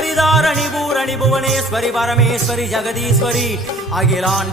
பரிதாரணி Poorani Bhuvaneswari Parameswari Jagadeeswari Akilan